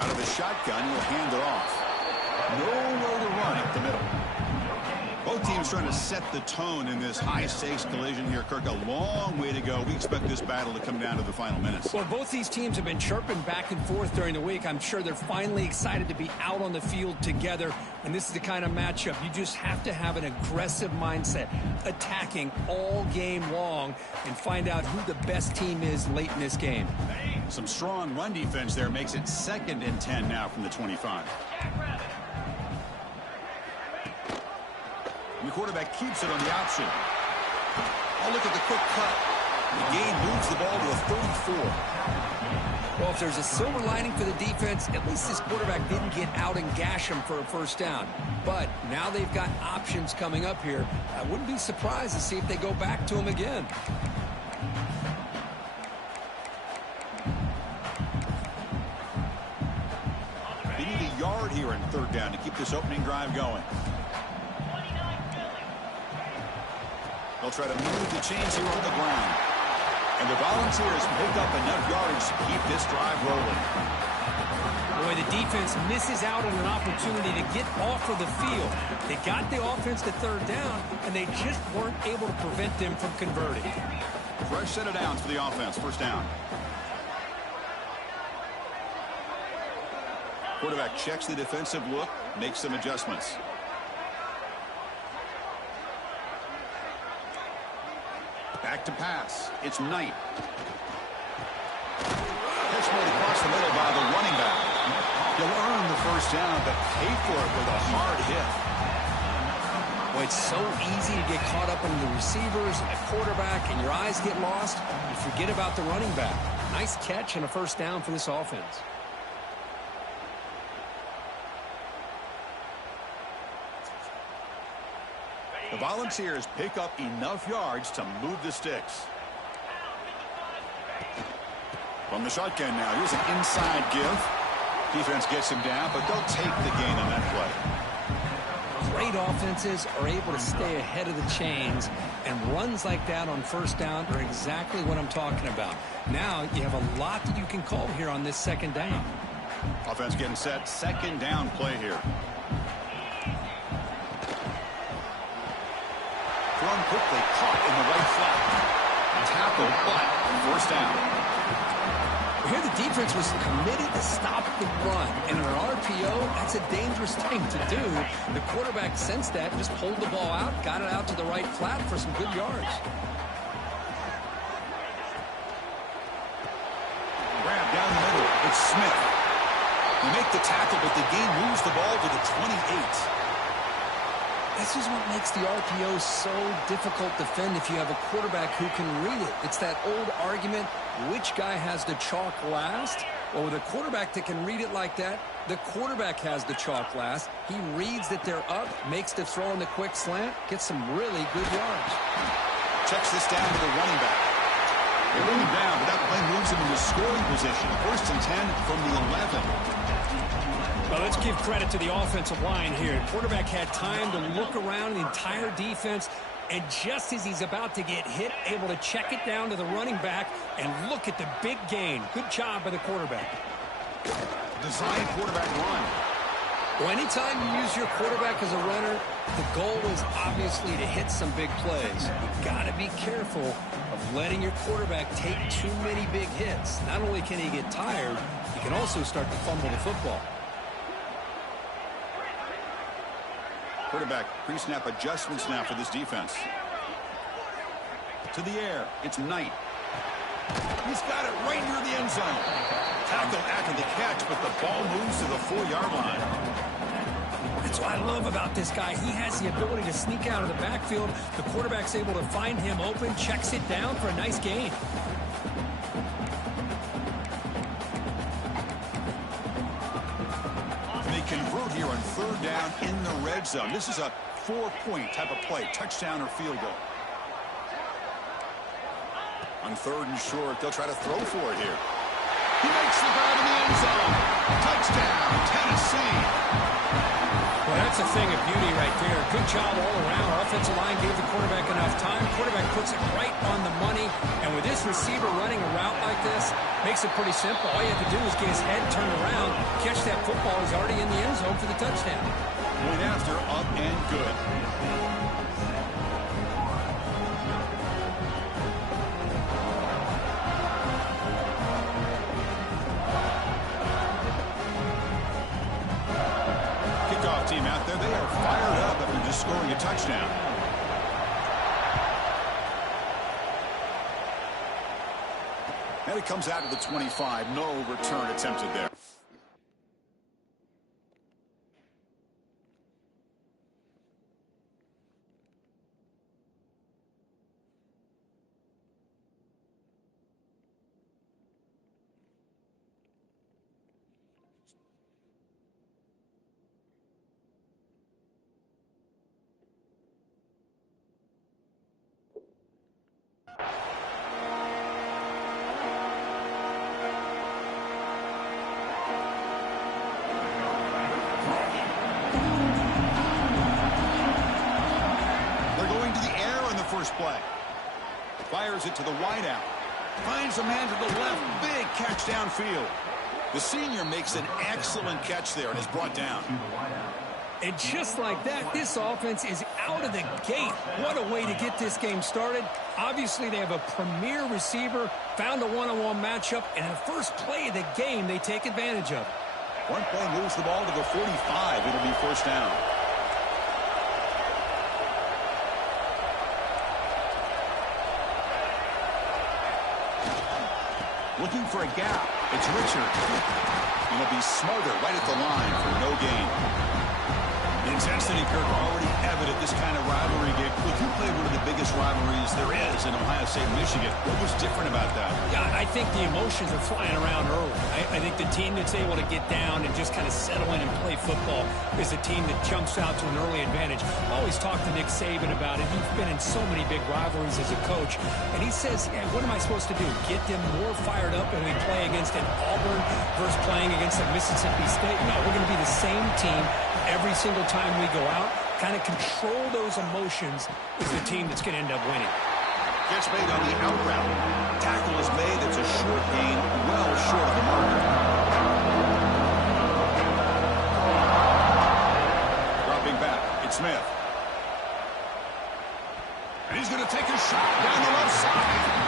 Out of the shotgun, he'll hand it off. Nowhere to run up the middle. Both teams trying to set the tone in this high-stakes collision here, Kirk. A long way to go. We expect this battle to come down to the final minutes. Well, both these teams have been chirping back and forth during the week. I'm sure they're finally excited to be out on the field together, and this is the kind of matchup. You just have to have an aggressive mindset, attacking all game long, and find out who the best team is late in this game. Some strong run defense there makes it 2nd and 10 now from the 25. And the quarterback keeps it on the option. Oh, look at the quick cut. The gain moves the ball to a 34. Well, if there's a silver lining for the defense, at least this quarterback didn't get out and gash him for a first down. But now they've got options coming up here. I wouldn't be surprised to see if they go back to him again. They need a yard here in 3rd down to keep this opening drive going. They'll try to move the chains here on the ground. And the Volunteers pick up enough yards to keep this drive rolling. Boy, the defense misses out on an opportunity to get off of the field. They got the offense to 3rd down, and they just weren't able to prevent them from converting. Fresh set of downs for the offense. 1st down. Quarterback checks the defensive look, makes some adjustments. Back to pass. It's Knight. Catch made across the middle by the running back. He'll earn the 1st down, but pay for it with a hard hit. Boy, it's so easy to get caught up in the receivers and the quarterback, and your eyes get lost. You forget about the running back. Nice catch and a 1st down for this offense. The Volunteers pick up enough yards to move the sticks. From the shotgun now, here's an inside give. Defense gets him down, but they'll take the gain on that play. Great offenses are able to stay ahead of the chains, and runs like that on 1st down are exactly what I'm talking about. Now you have a lot that you can call here on this 2nd down. Offense getting set. 2nd down play here. Thrown quickly, caught in the right flat. Tackled, but 1st down. Here the defense was committed to stop the run. And in an RPO, that's a dangerous thing to do. The quarterback sensed that, just pulled the ball out, got it out to the right flat for some good yards. Grab down the middle. It's Smith. They make the tackle, but the gain moves the ball to the 28. This is what makes the RPO so difficult to defend if you have a quarterback who can read it. It's that old argument, which guy has the chalk last? Well, with a quarterback that can read it like that, the quarterback has the chalk last. He reads that they're up, makes the throw in the quick slant, gets some really good yards. Checks this down to the running back. They bring him down, but that play moves him into scoring position. 1st and 10 from the 11. Well, let's give credit to the offensive line here. The quarterback had time to look around the entire defense, and just as he's about to get hit, able to check it down to the running back, and look at the big gain. Good job by the quarterback. Design quarterback run. Well, anytime you use your quarterback as a runner, the goal is obviously to hit some big plays. You've got to be careful of letting your quarterback take too many big hits. Not only can he get tired, he can also start to fumble the football. Quarterback pre-snap adjustments now for this defense. To the air. It's Knight. He's got it right near the end zone. Tackle after the catch, but the ball moves to the 4-yard line. That's what I love about this guy. He has the ability to sneak out of the backfield. The quarterback's able to find him open, checks it down for a nice gain. Convert here on 3rd down in the red zone. This is a 4-point type of play, touchdown or field goal. On 3rd and short, they'll try to throw for it here. He makes the grab in the end zone. Touchdown, Tennessee. Well, That's a thing of beauty right there. Good job all around. Offensive line gave the quarterback enough time. Quarterback puts it right on the money. And with this receiver running a route like this, makes it pretty simple. All you have to do is get his head turned around, catch that football. He's already in the end zone for the touchdown. Point after, up and good. Team out there, they are fired up after just scoring a touchdown. And it comes out to the 25. No return attempted there. First play. Fires it to the wideout. Finds a man to the left. Big catch downfield. The senior makes an excellent catch there and is brought down. And just like that, this offense is out of the gate. What a way to get this game started. Obviously, they have a premier receiver, found a one-on-one matchup, and in the first play of the game, they take advantage of it. One play moves the ball to the 45. It'll be first down. Looking for a gap. It's Richard. He'll be smothered right at the line for no gain. Intensity, Kirk, already evident this kind of rivalry game. Look, you played one of the biggest rivalries there is in Ohio State, Michigan. What was different about that? Yeah, I think the emotions are flying around early. I think the team that's able to get down and just kind of settle in and play football is a team that jumps out to an early advantage. I always talk to Nick Saban about it. He's been in so many big rivalries as a coach. And he says, yeah, what am I supposed to do? Get them more fired up when we play against an Auburn versus playing against a Mississippi State? No, we're going to be the same team every single time we go out. Kind of control those emotions is the team that's going to end up winning. Catch made on the out route. Tackle is made. It's a short gain, well short of the marker. Dropping back, it's Smith. And he's going to take a shot down the left side.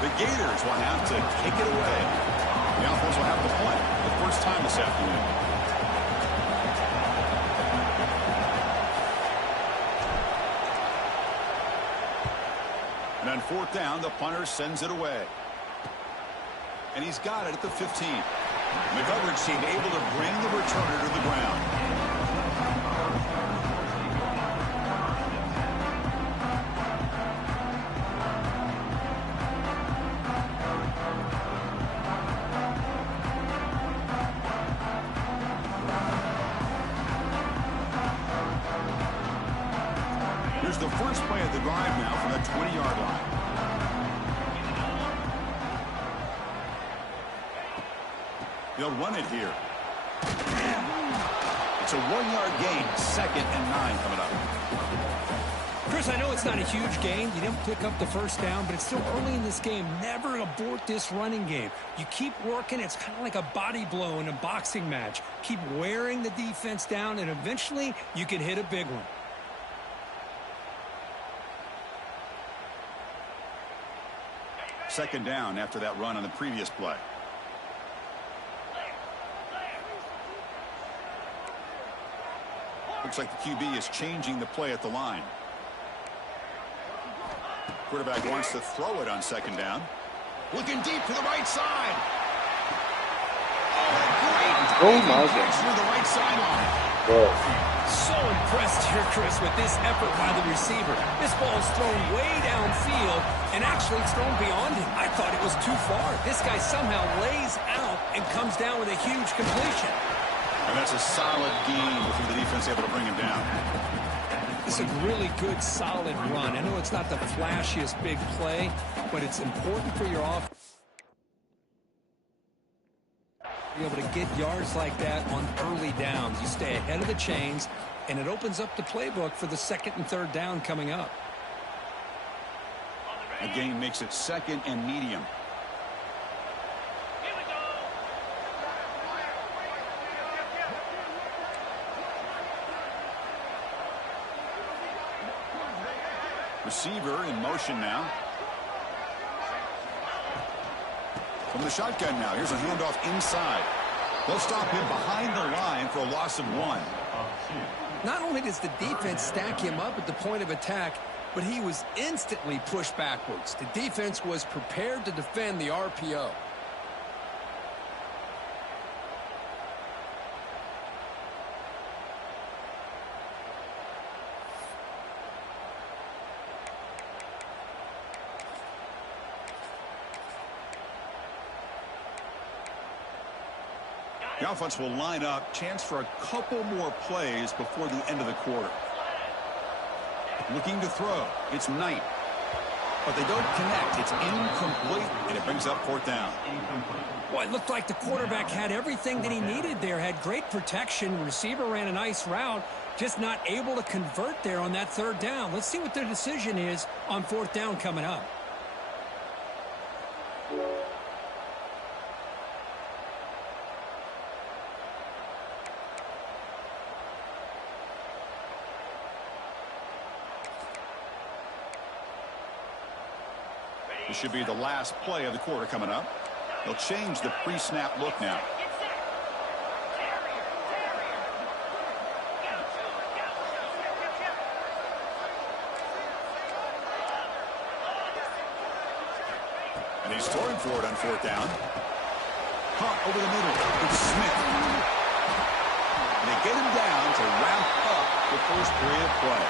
The Gators will have to kick it away. The offense will have to play the first time this afternoon. And on fourth down, the punter sends it away. And he's got it at the 15. The coverage team able to bring the returner to the ground. Here's the first play of the drive now from the 20-yard line. They'll run it here. It's a 1-yard gain, 2nd and 9 coming up. Chris, I know it's not a huge gain. You didn't pick up the first down, but it's still early in this game. Never abort this running game. You keep working. It's kind of like a body blow in a boxing match. Keep wearing the defense down, and eventually you can hit a big one. Second down after that run on the previous play. Looks like the QB is changing the play at the line. Quarterback wants to throw it on second down. Looking deep to the right side. Oh, my God. Through the right sideline. So impressed here, Chris, with this effort by the receiver. This ball is thrown way downfield, and actually it's thrown beyond him. I thought it was too far. This guy somehow lays out and comes down with a huge completion. And that's a solid game for the defense able to bring him down. It's a really good, solid run. I know it's not the flashiest big play, but it's important for your offense. Be able to get yards like that on early downs. You stay ahead of the chains, and it opens up the playbook for the second and third down coming up. The game makes it second and medium. Receiver in motion now. From the shotgun now. Here's a handoff inside. They'll stop him behind the line for a loss of 1. Not only does the defense stack him up at the point of attack, but he was instantly pushed backwards. The defense was prepared to defend the RPO. The offense will line up. Chance for a couple more plays before the end of the quarter. Looking to throw. It's Knight. But they don't connect. It's incomplete, and it brings up 4th down. Well, it looked like the quarterback had everything that he needed there. Had great protection. Receiver ran a nice route. Just not able to convert there on that 3rd down. Let's see what their decision is on 4th down coming up. This should be the last play of the quarter coming up. They'll change the pre-snap look now. And he's throwing for it on 4th down. Caught over the middle. It's Smith. And they get him down to wrap up the first period of play.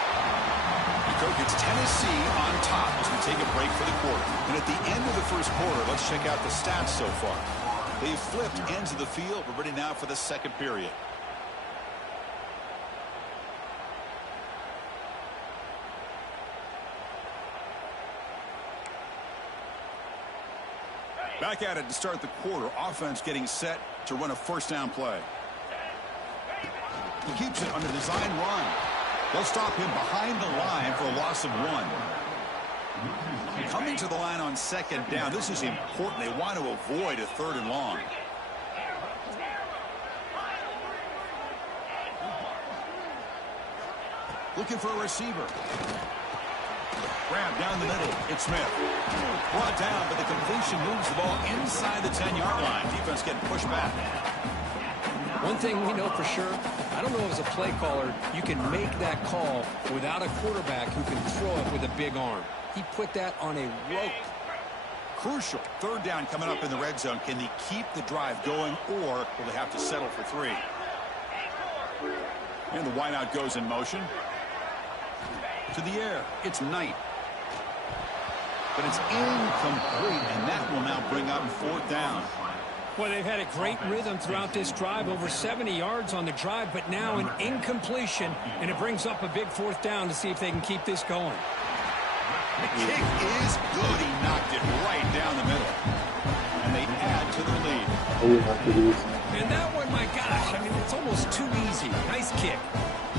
Coach, it's Tennessee on top as we take a break for the quarter. And at the end of the first quarter, let's check out the stats so far. They've flipped ends of the field. We're ready now for the second period. Back at it to start the quarter. Offense getting set to run a 1st down play. He keeps it on the design run. They'll stop him behind the line for a loss of 1. Coming to the line on 2nd down. This is important. They want to avoid a 3rd and long. Looking for a receiver. Grab down the middle. It's Smith. Brought down, but the completion moves the ball inside the 10-yard line. Defense getting pushed back. One thing we know for sure, I don't know as a play caller, you can make that call without a quarterback who can throw it with a big arm. He put that on a rope. Crucial. 3rd down coming up in the red zone. Can they keep the drive going, or will they have to settle for 3? And the wideout goes in motion. To the air. It's Knight. But it's incomplete, and that will now bring up 4th down. Well, they've had a great rhythm throughout this drive, over 70 yards on the drive, but now an incompletion, and it brings up a big 4th down to see if they can keep this going. The kick is good. He knocked it right down the middle. And they add to their lead. And that one, my gosh, I mean, it's almost too easy. Nice kick.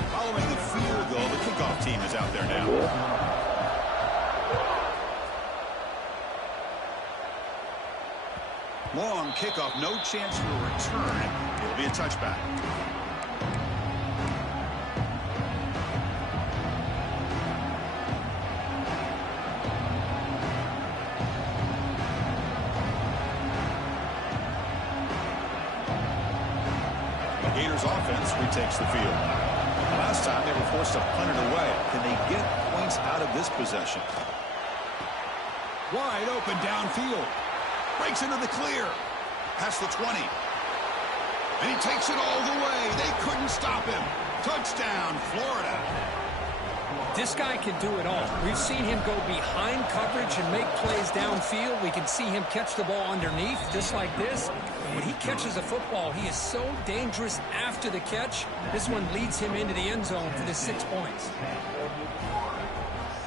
Following the field goal, the kickoff team is out there now. Long kickoff, no chance for a return. It'll be a touchback. The Gators offense retakes the field. Last time they were forced to punt it away. Can they get points out of this possession? Wide open downfield. Breaks into the clear. Past the 20. And he takes it all the way. They couldn't stop him. Touchdown, Florida. This guy can do it all. We've seen him go behind coverage and make plays downfield. We can see him catch the ball underneath, just like this. When he catches a football, he is so dangerous after the catch. This one leads him into the end zone for the 6 points.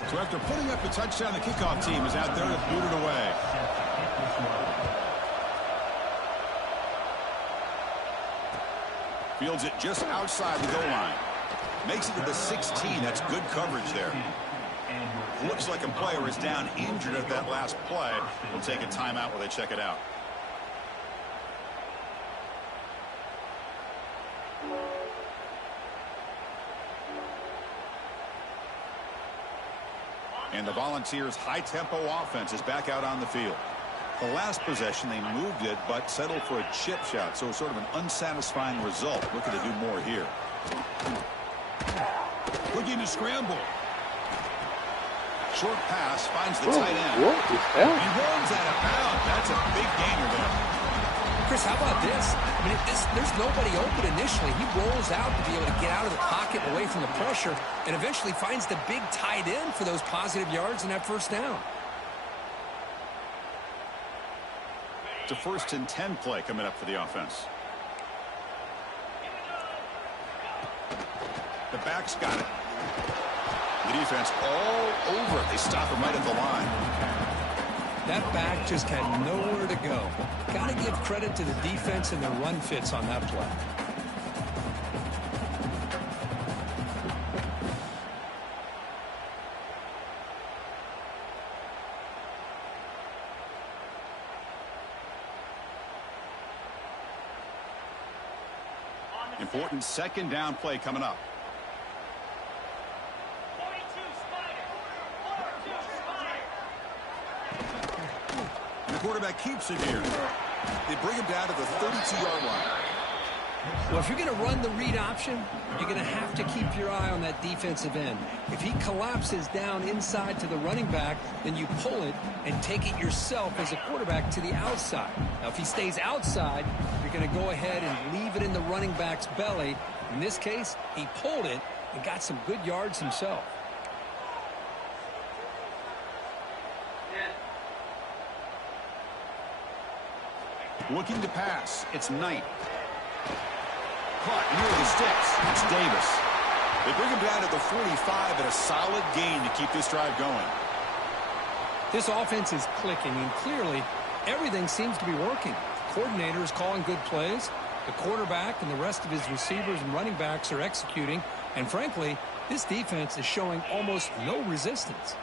So after putting up a touchdown, the kickoff team is out there to boot it away. Fields it just outside the goal line. Makes it to the 16. That's good coverage there. Looks like a player is down injured at that last play. We'll take a timeout while they check it out. And the Volunteers' high-tempo offense is back out on the field. The last possession, they moved it, but settled for a chip shot, so sort of an unsatisfying result. Looking to do more here. Looking to scramble. Short pass finds the tight end. What is that? He runs out of bounds. That's a big gainer there. Chris, how about this? I mean, there's nobody open initially. He rolls out to be able to get out of the pocket away from the pressure and eventually finds the big tight end for those positive yards and that first down. It's a 1st and 10 play coming up for the offense. The back's got it. The defense all over it. They stop him right at the line. That back just had nowhere to go. Got to give credit to the defense and the run fits on that play. Important 2nd down play coming up. The quarterback keeps it here. They bring him down to the 32-yard line. Well, if you're going to run the read option, you're going to have to keep your eye on that defensive end. If he collapses down inside to the running back, then you pull it and take it yourself as a quarterback to the outside. Now, if he stays outside, you're going to go ahead and leave it in the running back's belly. In this case, he pulled it and got some good yards himself. Looking to pass. It's Knight. Caught near the sticks. It's Davis. They bring him down to the 45 and a solid gain to keep this drive going. This offense is clicking, and clearly everything seems to be working. The coordinator is calling good plays. The quarterback and the rest of his receivers and running backs are executing. And frankly, this defense is showing almost no resistance.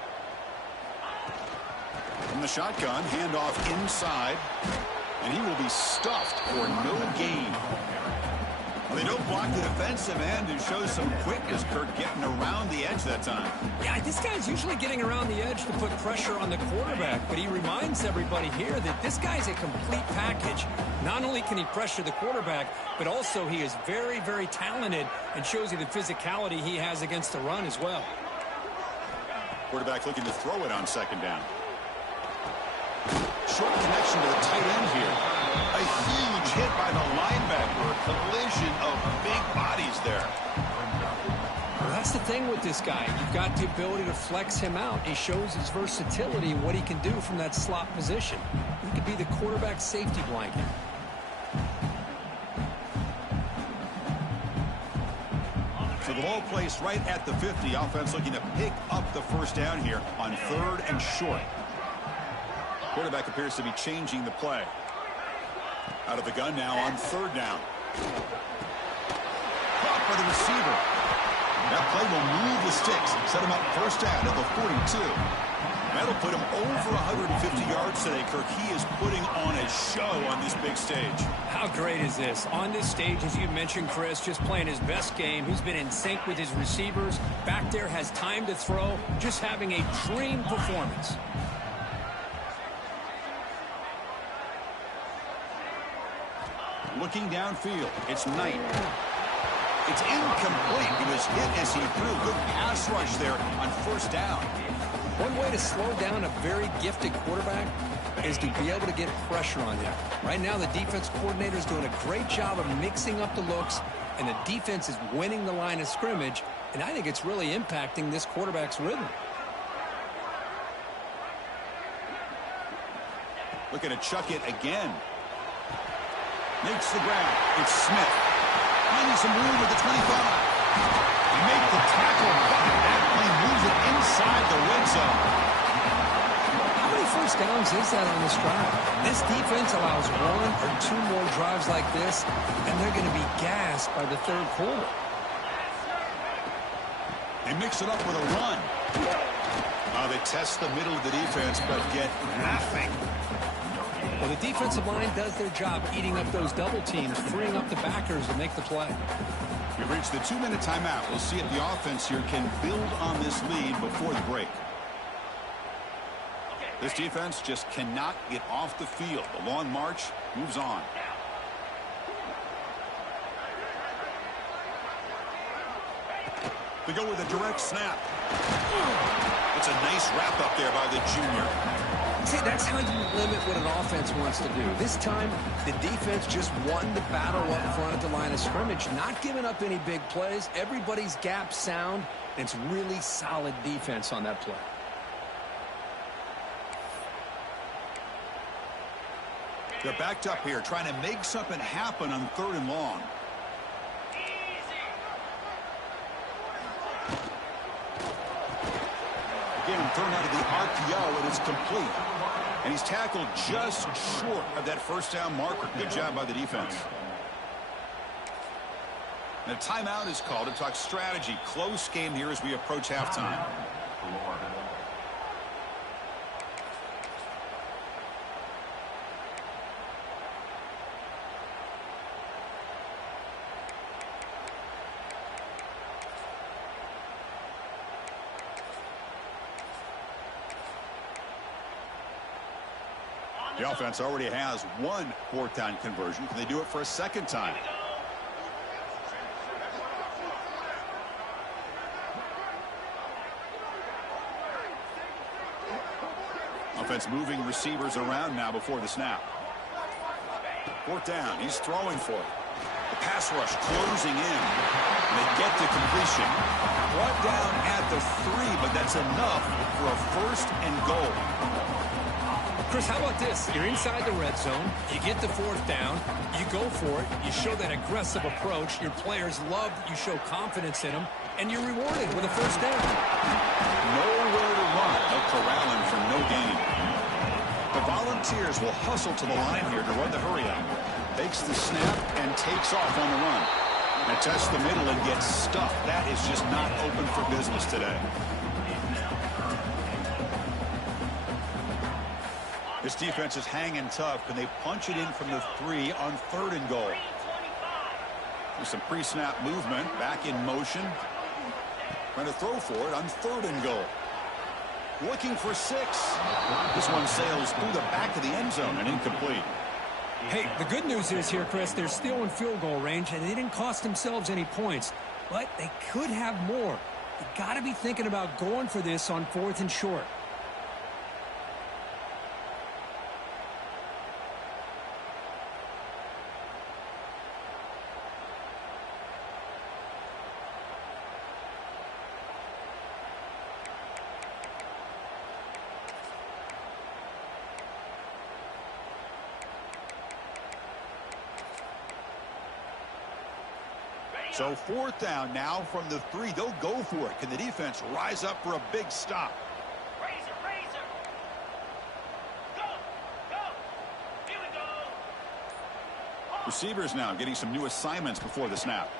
From the shotgun, handoff inside. And he will be stuffed for no gain. They don't block the defensive end and show some quickness. Kirk getting around the edge that time. Yeah, this guy's usually getting around the edge to put pressure on the quarterback, but he reminds everybody here that this guy's a complete package. Not only can he pressure the quarterback, but also he is very, very talented and shows you the physicality he has against the run as well. Quarterback looking to throw it on 2nd down. Short connection to the tight end here. A huge hit by the linebacker. A collision of big bodies there. Well, that's the thing with this guy. You've got the ability to flex him out. He shows his versatility and what he can do from that slot position. He could be the quarterback safety blanket. So the ball placed right at the 50. Offense looking to pick up the 1st down here on 3rd and short. Quarterback appears to be changing the play. Out of the gun now on 3rd down. Caught by the receiver. That play will move the sticks. Set him up 1st down at the 42. That'll put him over 150 yards today, Kirk. He is putting on a show on this big stage. How great is this? On this stage, as you mentioned, Chris, just playing his best game. He's been in sync with his receivers. Back there, has time to throw. Just having a dream performance. Looking downfield, it's Knight. It's incomplete. He was hit as he threw. Good pass rush there on 1st down. One way to slow down a very gifted quarterback is to be able to get pressure on him. Right now, the defense coordinator is doing a great job of mixing up the looks, and the defense is winning the line of scrimmage, and I think it's really impacting this quarterback's rhythm. Looking to chuck it again. Makes the ground. It's Smith. Finding some room at the 25. He makes the tackle, but that plane moves it inside the red zone. How many first downs is that on this drive? This defense allows 1 or 2 more drives like this, and they're going to be gassed by the third quarter. They mix it up with a run. They test the middle of the defense, but get nothing. Well, the defensive line does their job eating up those double teams, freeing up the backers to make the play. We've reached the 2-minute timeout. We'll see if the offense here can build on this lead before the break. This defense just cannot get off the field. The long march moves on. They go with a direct snap. It's a nice wrap up there by the junior. See, that's how you limit what an offense wants to do. This time, the defense just won the battle up front at the line of scrimmage, not giving up any big plays. Everybody's gap sound, and it's really solid defense on that play. They're backed up here, trying to make something happen on 3rd and long. Again, thrown out of the RPO, and it's complete. And he's tackled just short of that first down marker. Good job by the defense. And a timeout is called to talk strategy. Close game here as we approach halftime. The offense already has 1 4th down conversion. Can they do it for a 2nd time? Offense moving receivers around now before the snap. 4th down. He's throwing for it. The pass rush closing in. And they get to completion. Brought down at the 3, but that's enough for a 1st and goal. Chris, how about this? You're inside the red zone. You get the 4th down. You go for it. You show that aggressive approach. Your players love that you show confidence in them. And you're rewarded with a 1st down. Nowhere to run. They'll corral him for no gain. The Volunteers will hustle to the line here to run the hurry up. Takes the snap and takes off on the run. And tests the middle and gets stuffed. That is just not open for business today. This defense is hanging tough. Can they punch it in from the 3 on 3rd and goal? There's some pre-snap movement. Back in motion. Trying to throw for it on 3rd and goal. Looking for 6. This one sails through the back of the end zone and incomplete. Hey, the good news is here, Chris, they're still in field goal range, and they didn't cost themselves any points. But they could have more. You got to be thinking about going for this on 4th and short. So 4th down now from the 3. They'll go for it. Can the defense rise up for a big stop? Razor. Go. Here we go. Receivers now getting some new assignments before the snap.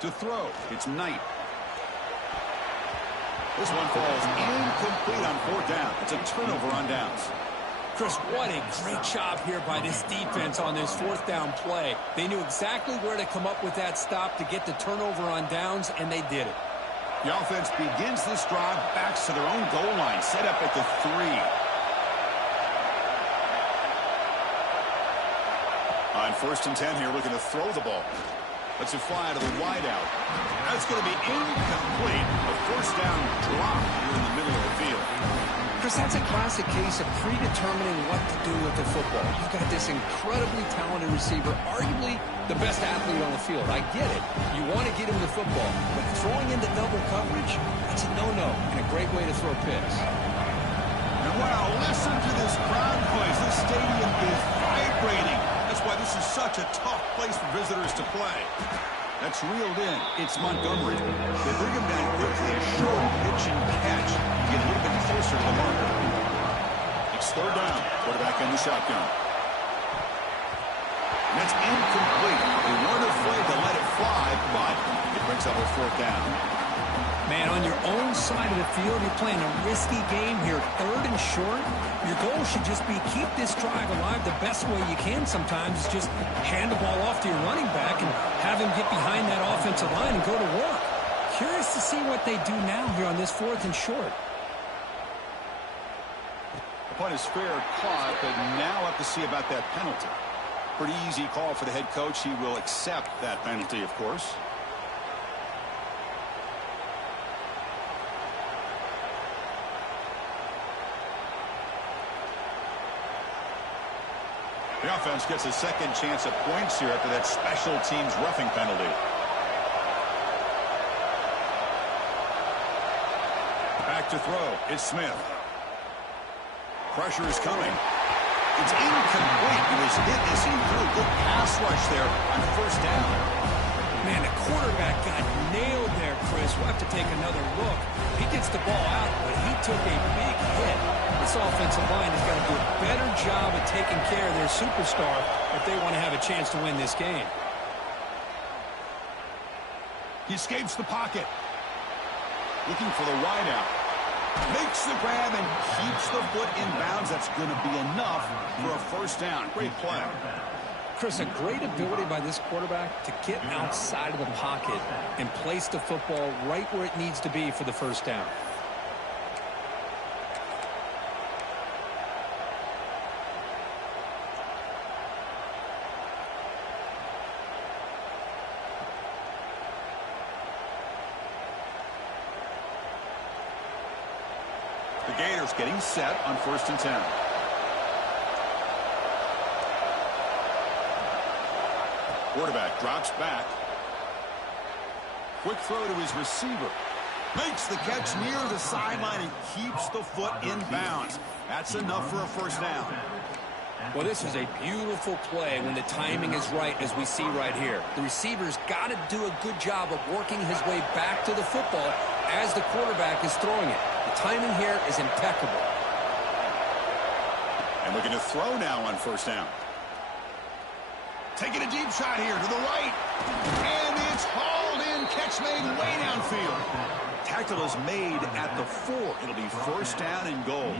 To throw, it's Knight. This one falls incomplete on 4th down. It's a turnover on downs. Chris, what a great job here by this defense on this 4th down play. They knew exactly where to come up with that stop to get the turnover on downs, and they did it. The offense begins this drive, backs to their own goal line, set up at the 3. On 1st and 10 here, looking to throw the ball. Lets it fly to the wideout. That's going to be incomplete. A 1st down drop here in the middle of the field. Chris, that's a classic case of predetermining what to do with the football. You've got this incredibly talented receiver, arguably the best athlete on the field. I get it. You want to get him the football. But throwing into double coverage, that's a no-no and a great way to throw picks. And wow, listen to this crowd noise. This stadium is vibrating. That's why this is such a tough place for visitors to play. That's reeled in. It's Montgomery. They bring him down quickly. A short pitch and catch. You get a little bit closer to the marker. It's third down. Quarterback in the shotgun. And it's incomplete. They weren't afraid to let it fly, but it brings up a fourth down. Man, on your own side of the field, you're playing a risky game here. Third and short. Your goal should just be keep this drive alive the best way you can sometimes is just hand the ball off to your running back and have him get behind that offensive line and go to work. Curious to see what they do now here on this fourth and short. The punt is fair caught, but now we'll have to see about that penalty. Pretty easy call for the head coach. He will accept that penalty, of course. The offense gets a second chance at points here after that special teams roughing penalty. Back to throw. It's Smith. Pressure is coming. It's incomplete. He was hit as he threw. Good pass rush there on first down. Man, the quarterback got nailed there, Chris. We'll have to take another look. He gets the ball out, but he took a big hit. This offensive line has got to do a better job of taking care of their superstar if they want to have a chance to win this game. He escapes the pocket. Looking for the wideout. Makes the grab and keeps the foot in bounds. That's going to be enough for a first down. Great play. Chris, a great ability by this quarterback to get outside of the pocket and place the football right where it needs to be for the first down. The Gators getting set on 1st and 10. Quarterback drops back. Quick throw to his receiver. Makes the catch near the sideline and keeps the foot in bounds. That's enough for a first down. Well, this is a beautiful play when the timing is right, as we see right here. The receiver's got to do a good job of working his way back to the football as the quarterback is throwing it. The timing here is impeccable. And looking to throw now on first down. Taking a deep shot here to the right. And it's hauled in. Catch made way downfield. Tackle is made at the 4. It'll be first down and goal.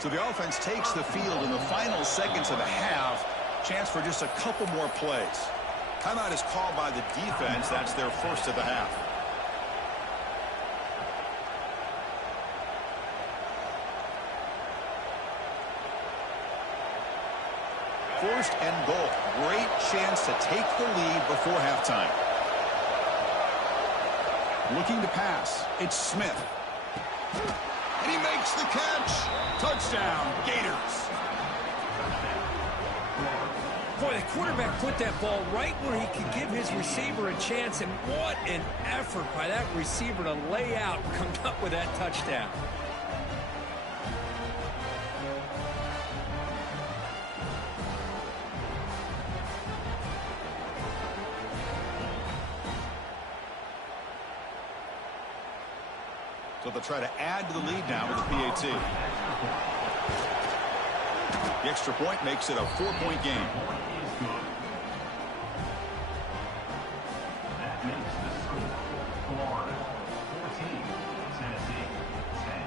So the offense takes the field in the final seconds of the half. Chance for just a couple more plays. Timeout is called by the defense. That's their first of the half. First and goal. Great chance to take the lead before halftime. Looking to pass. It's Smith. And he makes the catch. Touchdown, Gators. Boy, the quarterback put that ball right where he could give his receiver a chance, and what an effort by that receiver to lay out and come up with that touchdown. So they'll try to add to the lead now with the PAT. The extra point makes it a 4-point game. That makes the score Florida 14, Tennessee 10.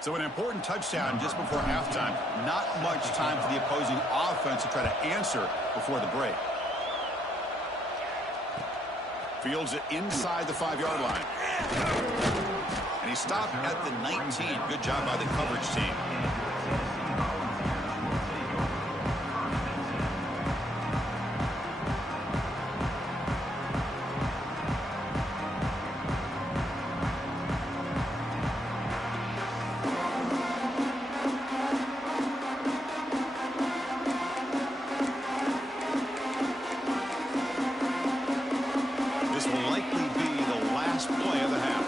So an important touchdown just before halftime. Not much time for the opposing offense to try to answer before the break. Fields it inside the 5-yard line. And he stopped at the 19. Good job by the coverage team. This will likely be the last play of the half.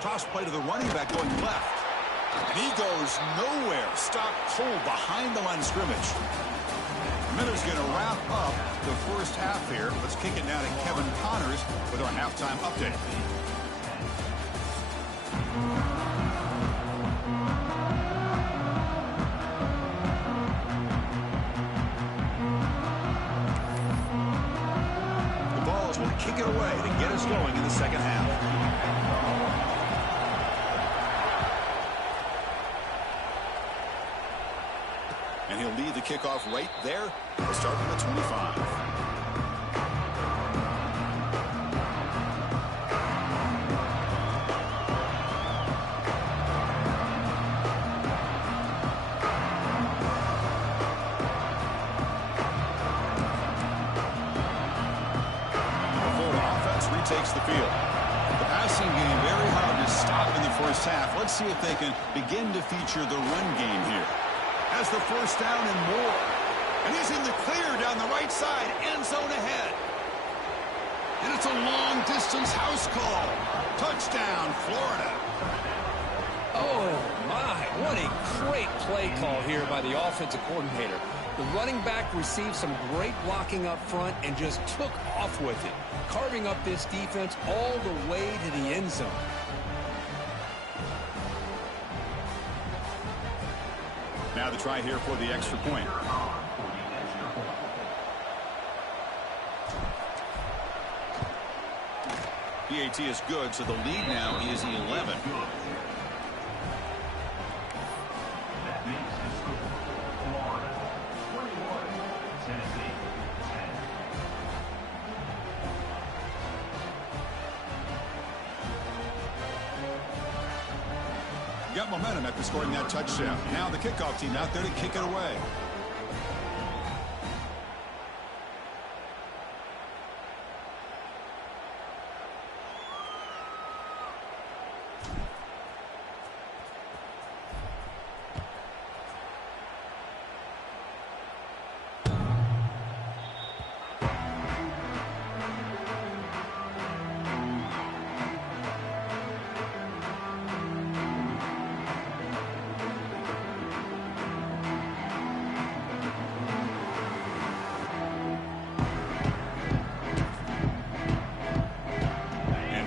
Toss play to the running back going left. And he goes nowhere. Stopped cold behind the line of scrimmage. Miller's going to wrap up the first half here. Let's kick it now to Kevin Connors with our halftime update. The Vols will kick it away to get us going in the second half. And he'll lead the kickoff right there. We'll start from the 25. The Florida offense retakes the field. The passing game very hard to stop in the first half. Let's see if they can begin to feature the run game here. Has the first down and more. And he's in the clear down the right side. End zone ahead. And it's a long-distance house call. Touchdown, Florida. Oh, my. What a great play call here by the offensive coordinator. The running back received some great blocking up front and just took off with it, carving up this defense all the way to the end zone. Now the try here for the extra point. PAT is good, so the lead now is 11. That makes the score Florida 21, Tennessee 10. Got momentum after scoring that touchdown. Now the kickoff team out there to kick it away.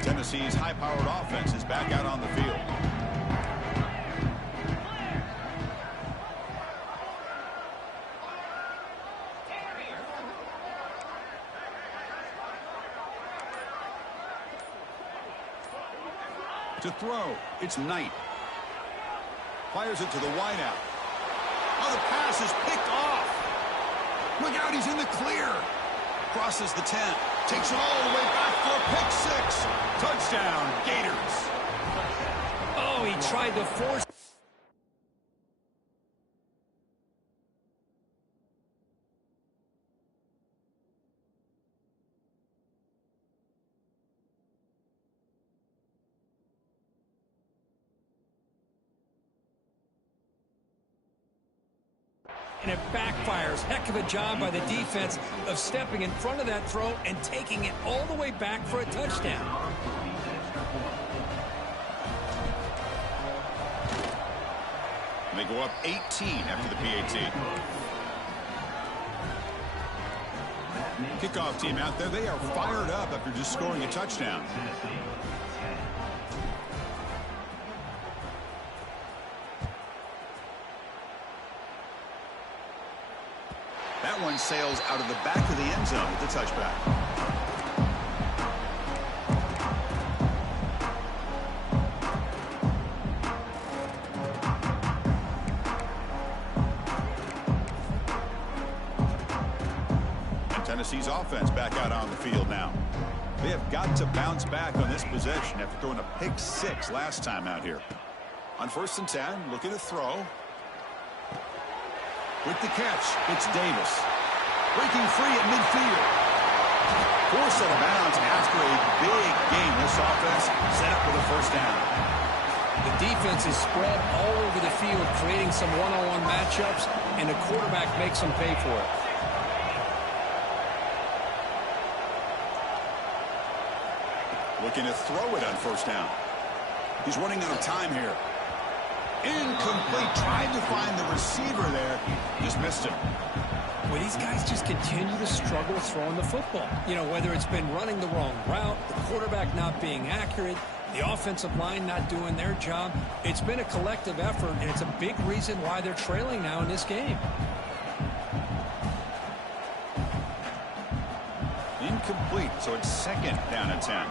Tennessee's high-powered offense is back out on the field. To throw, it's Knight. Fires it to the wideout. Oh, the pass is picked off. Look out, he's in the clear. Crosses the 10. Takes it all the way back for a pick six. Touchdown, Gators. Oh, he tried to force and it backfires. Heck of a job by the defense of stepping in front of that throw and taking it all the way back for a touchdown. And they go up 18 after the PAT. Kickoff team out there, they are fired up after just scoring a touchdown. That one sails out of the back of the end zone with the touchback. And Tennessee's offense back out on the field now. They have got to bounce back on this possession after throwing a pick six last time out here. On 1st and 10, looking to throw. With the catch, it's Davis. Breaking free at midfield. Forced out of bounds after a big game. This offense set up with a first down. The defense is spread all over the field, creating some one-on-one matchups, and the quarterback makes them pay for it. Looking to throw it on 1st down. He's running out of time here. Incomplete. Tried to find the receiver there. Just missed him. Well, these guys just continue to struggle throwing the football. You know, whether it's been running the wrong route, the quarterback not being accurate, the offensive line not doing their job. It's been a collective effort, and it's a big reason why they're trailing now in this game. Incomplete, so it's second down and 10.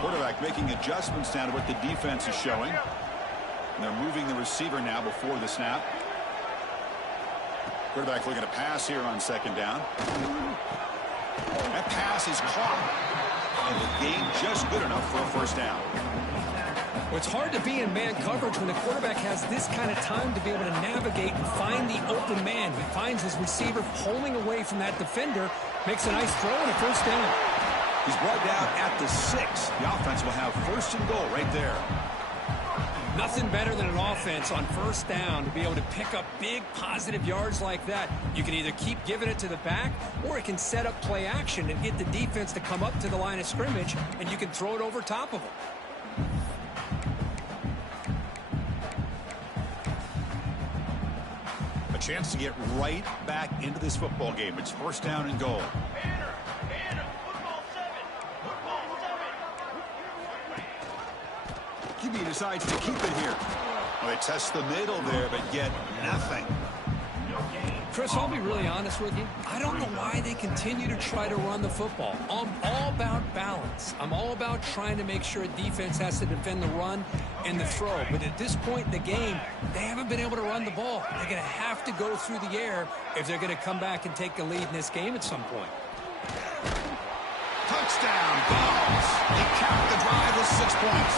Quarterback making adjustments down to what the defense is showing. And they're moving the receiver now before the snap. Quarterback looking to pass here on second down. That pass is caught. And the game just good enough for a first down. Well, it's hard to be in man coverage when the quarterback has this kind of time to be able to navigate and find the open man. He finds his receiver pulling away from that defender, makes a nice throw and a first down. He's brought down at the 6. The offense will have first and goal right there. Nothing better than an offense on first down to be able to pick up big positive yards like that. You can either keep giving it to the back, or it can set up play action and get the defense to come up to the line of scrimmage, and you can throw it over top of them. A chance to get right back into this football game. It's first down and goal. QB decides to keep it here. Well, they test the middle there, but get nothing. Chris, I'll be really honest with you. I don't know why they continue to try to run the football. I'm all about balance. I'm all about trying to make sure defense has to defend the run and the throw. But at this point in the game, they haven't been able to run the ball. They're going to have to go through the air if they're going to come back and take the lead in this game at some point. Touchdown, Bills. They cap the drive with 6 points.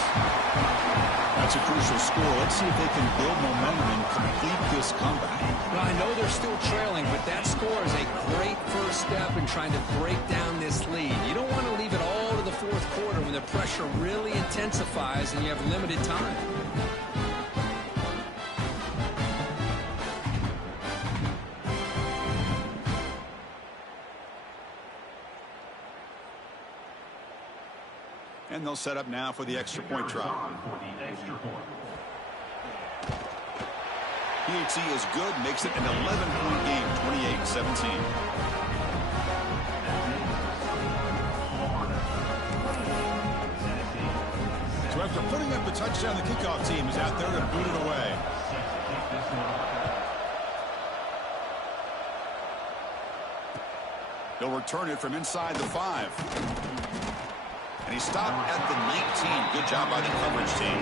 That's a crucial score. Let's see if they can build momentum and complete this comeback. Well, I know they're still trailing, but that score is a great first step in trying to break down this lead. You don't want to leave it all to the fourth quarter when the pressure really intensifies and you have limited time. And they'll set up now for the extra point try. PHC is good, makes it an 11-point game, 28-17. So after putting up the touchdown, the kickoff team is out there to boot it away. They'll return it from inside the 5. And he stopped at the 19. Good job by the coverage team.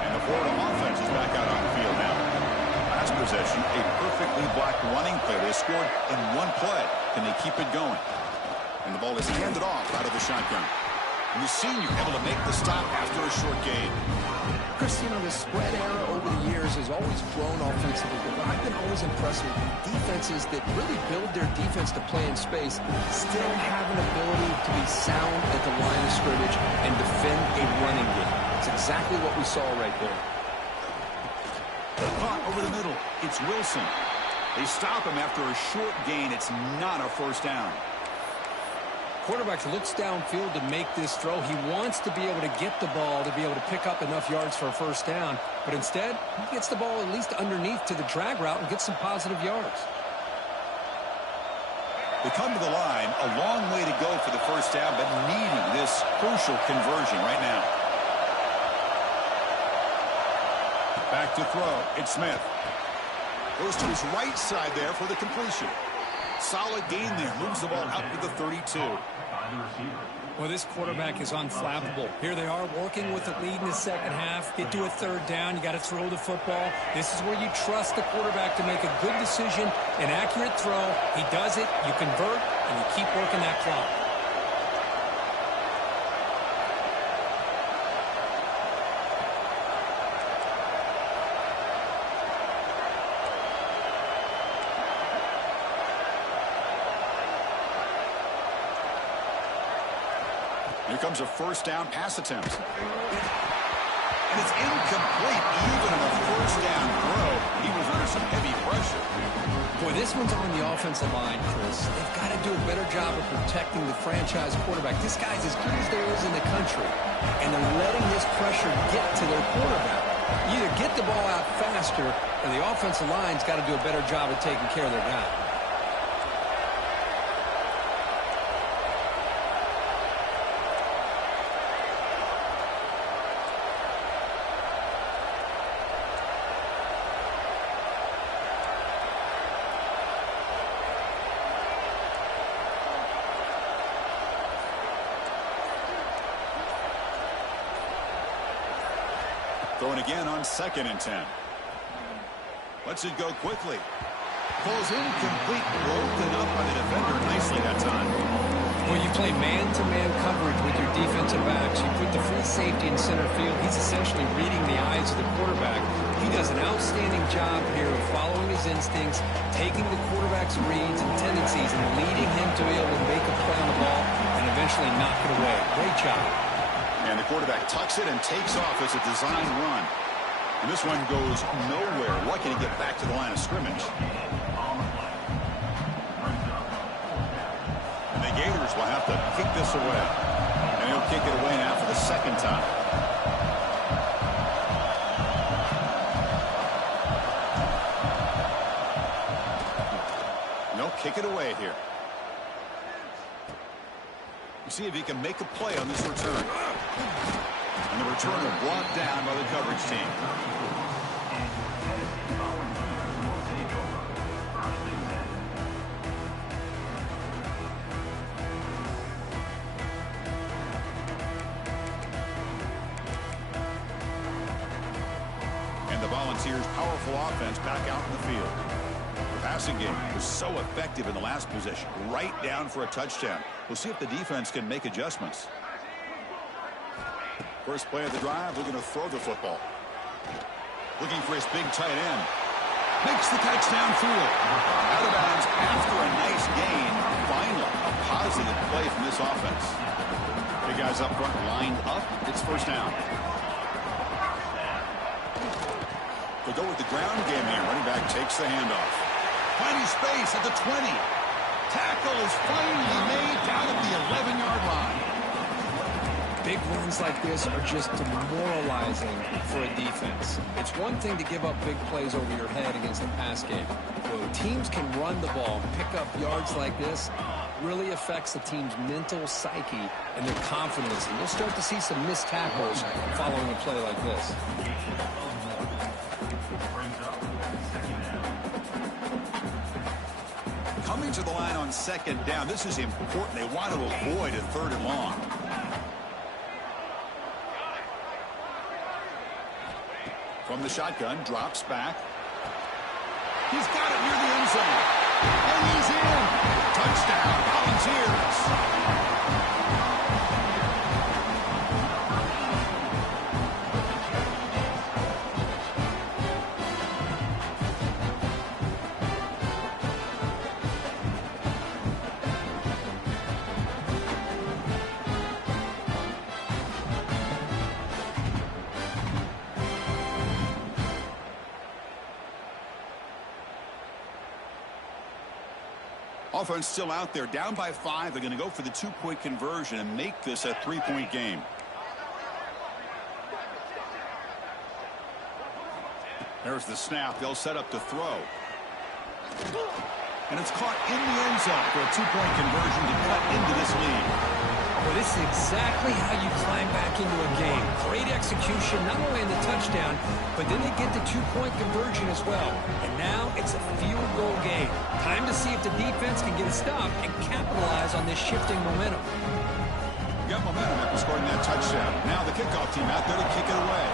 And the Florida offense is back out on the field now. Last possession, a perfectly blocked running play. They scored in one play. Can they keep it going? And the ball is handed off out of the shotgun. And the senior able to make the stop after a short gain. Chris, you know, the spread era over the years has always grown offensively, but I've been always impressed with defenses that really build their defense to play in space, still have an ability to be sound at the line of scrimmage and defend a running game. It's exactly what we saw right there. Caught over the middle. It's Wilson. They stop him after a short gain. It's not a first down. Quarterback looks downfield to make this throw. He wants to be able to get the ball to be able to pick up enough yards for a first down. But instead, he gets the ball at least underneath to the drag route and gets some positive yards. They come to the line, a long way to go for the first down, but needing this crucial conversion right now. Back to throw. It's Smith. Goes to his right side there for the completion. Solid gain there. Moves the ball out to the 32. Well, this quarterback is unflappable. Here they are working with the lead in the second half. Get to a third down. You got to throw the football. This is where you trust the quarterback to make a good decision, an accurate throw. He does it. You convert, and you keep working that clock. Here comes a first down pass attempt. And it's incomplete. Even on a first down throw, he was under some heavy pressure. Boy, this one's on the offensive line, Chris. They've got to do a better job of protecting the franchise quarterback. This guy's as good as there is in the country, and they're letting this pressure get to their quarterback. Either get the ball out faster, or the offensive line's got to do a better job of taking care of their guy. Throwing again on 2nd and 10. Lets it go quickly. Falls incomplete, broken up by the defender nicely that time. Well, you play man-to-man coverage with your defensive backs. You put the free safety in center field. He's essentially reading the eyes of the quarterback. He does an outstanding job here of following his instincts, taking the quarterback's reads and tendencies, and leading him to be able to make a play on the ball and eventually knock it away. Great job. And the quarterback tucks it and takes off as a design run. And this one goes nowhere. Lucky to get back to the line of scrimmage. And the Gators will have to kick this away. And he'll kick it away now for the 2nd time. And they'll kick it away here. See if he can make a play on this return. And the returner brought down by the coverage team. And the Volunteers' powerful offense back out in the field. The passing game was so effective in the last possession, right down for a touchdown. We'll see if the defense can make adjustments. First play of the drive, looking to throw the football. Looking for his big tight end. Makes the touchdown through it. Out of bounds after a nice gain. Finally, a positive play from this offense. Big guys up front lined up. It's first down. They go with the ground game here. Running back takes the handoff. Finding space at the 20. Tackle is finally made down at the 11-yard line. Big runs like this are just demoralizing for a defense. It's one thing to give up big plays over your head against the pass game. When teams can run the ball, pick up yards like this, really affects the team's mental psyche and their confidence. And you'll start to see some missed tackles following a play like this. Coming to the line on 2nd down. This is important. They want to avoid a 3rd and long. From the shotgun, drops back. He's got it near the end zone. And he's in. Touchdown, Volunteers. Offense still out there, down by 5. They're going to go for the 2-point conversion and make this a 3-point game. There's the snap. They'll set up to throw. And it's caught in the end zone for a 2-point conversion to cut into this lead. Well, this is exactly how you climb back into a game. Great execution, not only in the touchdown, but then they get the 2-point conversion as well. And now it's a field goal game. Time to see if the defense can get a stop and capitalize on this shifting momentum. Got momentum after scoring that touchdown. Now the kickoff team out there to kick it away.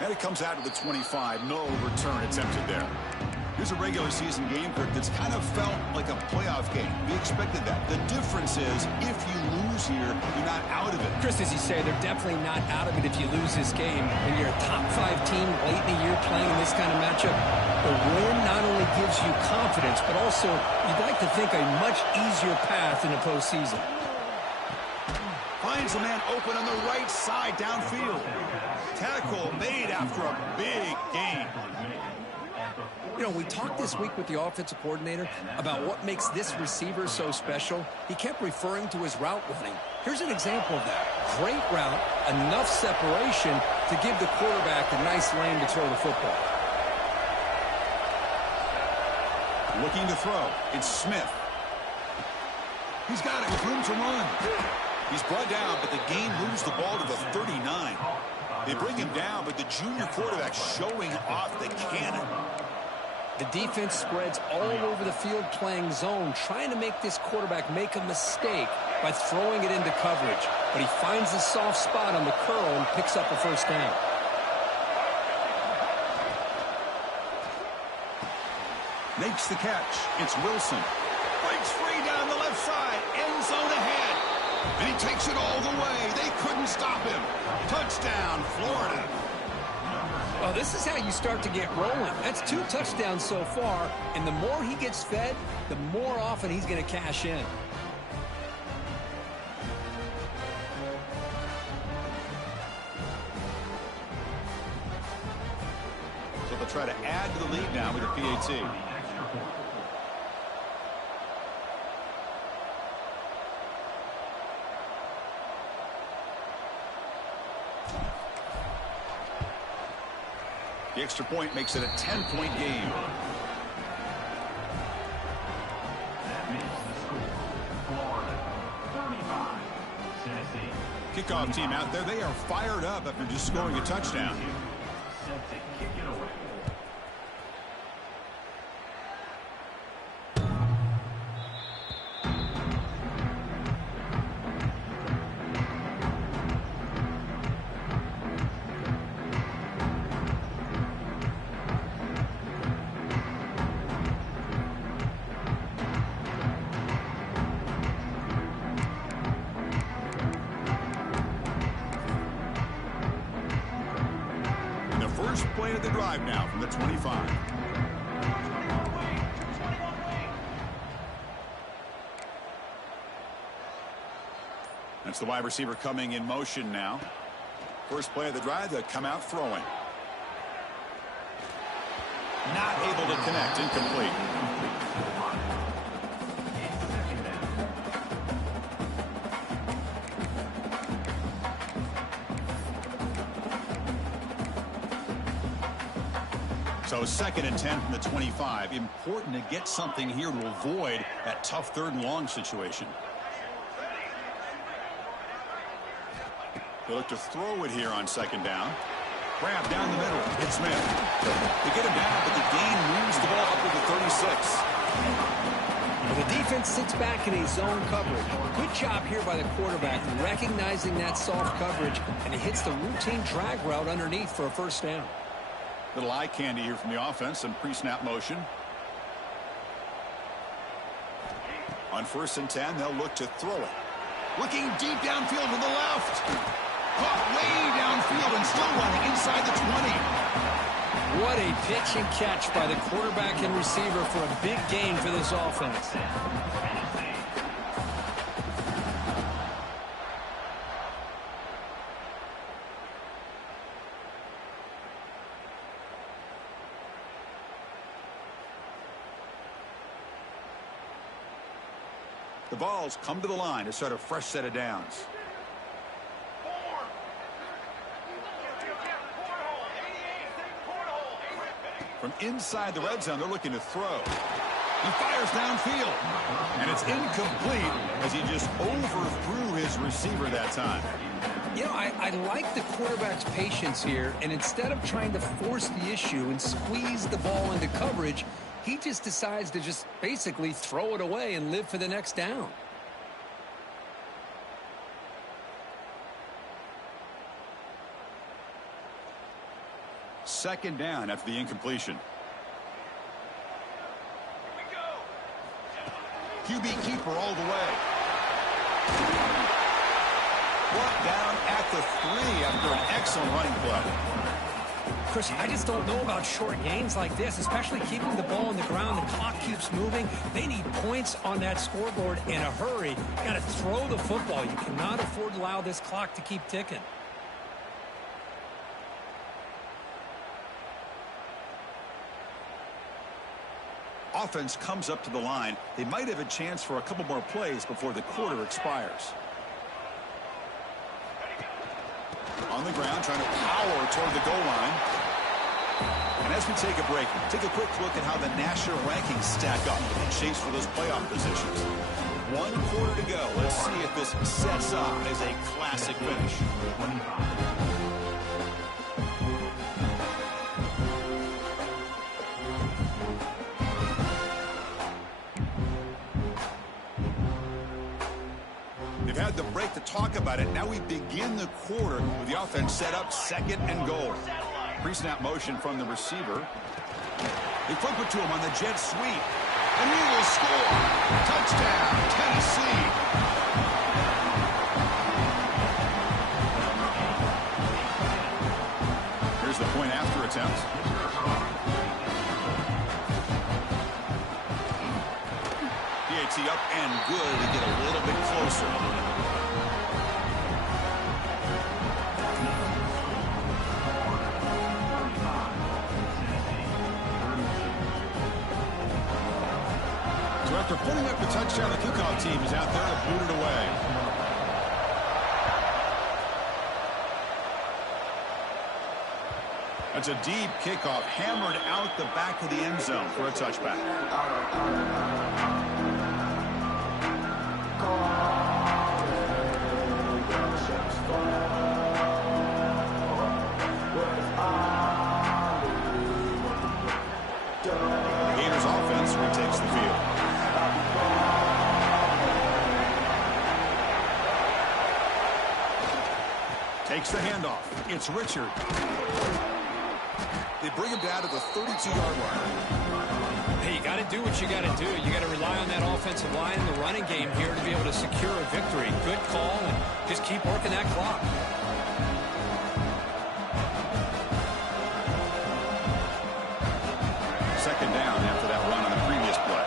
And it comes out to the 25. No return attempted there. Here's a regular season game, Kirk, that's kind of felt like a playoff game. We expected that. The difference is, if you lose here, you're not out of it. Chris, as you say, they're definitely not out of it if you lose this game. When you're a top-5 team late in the year playing in this kind of matchup, the win not only gives you confidence, but also you'd like to think a much easier path in the postseason. Finds a man open on the right side downfield. Tackle made after a big gain. You know, we talked this week with the offensive coordinator about what makes this receiver so special. He kept referring to his route running. Here's an example of that. Great route, enough separation to give the quarterback a nice lane to throw the football. Looking to throw. It's Smith. He's got it with room to run. He's brought down, but the game moves the ball to the 39. They bring him down, but the junior quarterback showing off the cannon. The defense spreads all over the field playing zone, trying to make this quarterback make a mistake by throwing it into coverage. But he finds the soft spot on the curl and picks up a first down. Makes the catch. It's Wilson. Breaks free down the left side. End zone ahead. And he takes it all the way. They couldn't stop him. Touchdown, Florida. Well, this is how you start to get rolling. That's 2 touchdowns so far, and the more he gets fed, the more often he's going to cash in. So they'll try to add to the lead now with a PAT. The extra point makes it a 10-point game. That makes the score Florida 35, Tennessee. Kickoff team out there. They are fired up after just scoring a touchdown. Set to kick it away. First play of the drive now from the 25. That's the wide receiver coming in motion now. First play of the drive, they come out throwing. Not able to connect, incomplete. So 2nd and 10 from the 25. Important to get something here to avoid that tough 3rd and long situation. They look to throw it here on 2nd down. Grab down the middle. It's Smith. They get him down, but the gain moves the ball up to the 36. Well, the defense sits back in a zone coverage. Good job here by the quarterback, recognizing that soft coverage, and he hits the routine drag route underneath for a first down. Little eye candy here from the offense and pre-snap motion. On 1st and 10, they'll look to throw it. Looking deep downfield to the left. Caught way downfield and still running inside the 20. What a pitch and catch by the quarterback and receiver for a big gain for this offense. The balls come to the line to start a fresh set of downs. From inside the red zone, they're looking to throw. He fires downfield. And it's incomplete as he just overthrew his receiver that time. You know, I like the quarterback's patience here, and instead of trying to force the issue and squeeze the ball into coverage, he just decides to just basically throw it away and live for the next down. Second down after the incompletion. QB keeper all the way. Brought down at the 3 after an excellent running play. Chris, I just don't know about short gains like this, especially keeping the ball on the ground. The clock keeps moving. They need points on that scoreboard in a hurry. You got to throw the football. You cannot afford to allow this clock to keep ticking. Offense comes up to the line. They might have a chance for a couple more plays before the quarter expires. On the ground, trying to power toward the goal line. And as we take a break, take a quick look at how the national rankings stack up in chase for those playoff positions. 1 quarter to go. Let's see if this sets up as a classic finish. 25. They've had the break to talk about it. Now we begin the quarter with the offense set up 2nd and goal. Pre-snap motion from the receiver. They flip it to him on the jet sweep. And he will score. Touchdown, Tennessee. Here's the point after attempt. PAT up and good to get a little bit closer. So after putting up the touchdown, the kickoff team is out there to boot it away. That's a deep kickoff, hammered out the back of the end zone for a touchback. Gators offense retakes the field. Takes the handoff. It's Richard. They bring him down to the 32-yard line. Hey, you got to do what you got to do. You got to rely on that offensive line in the running game here to be able to secure a victory. Good call, and just keep working that clock. Second down after that run on the previous play.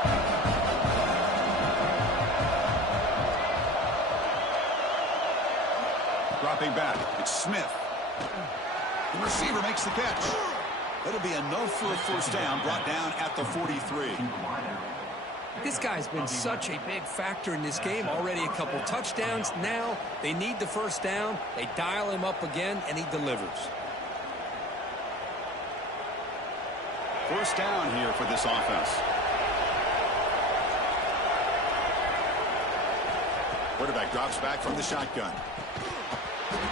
Dropping back, it's Smith. The receiver makes the catch. That'll be enough for a first down, brought down at the 43. This guy's been such a big factor in this game. Already a couple touchdowns. Now they need the first down. They dial him up again, and he delivers. First down here for this offense. Quarterback drops back from the shotgun.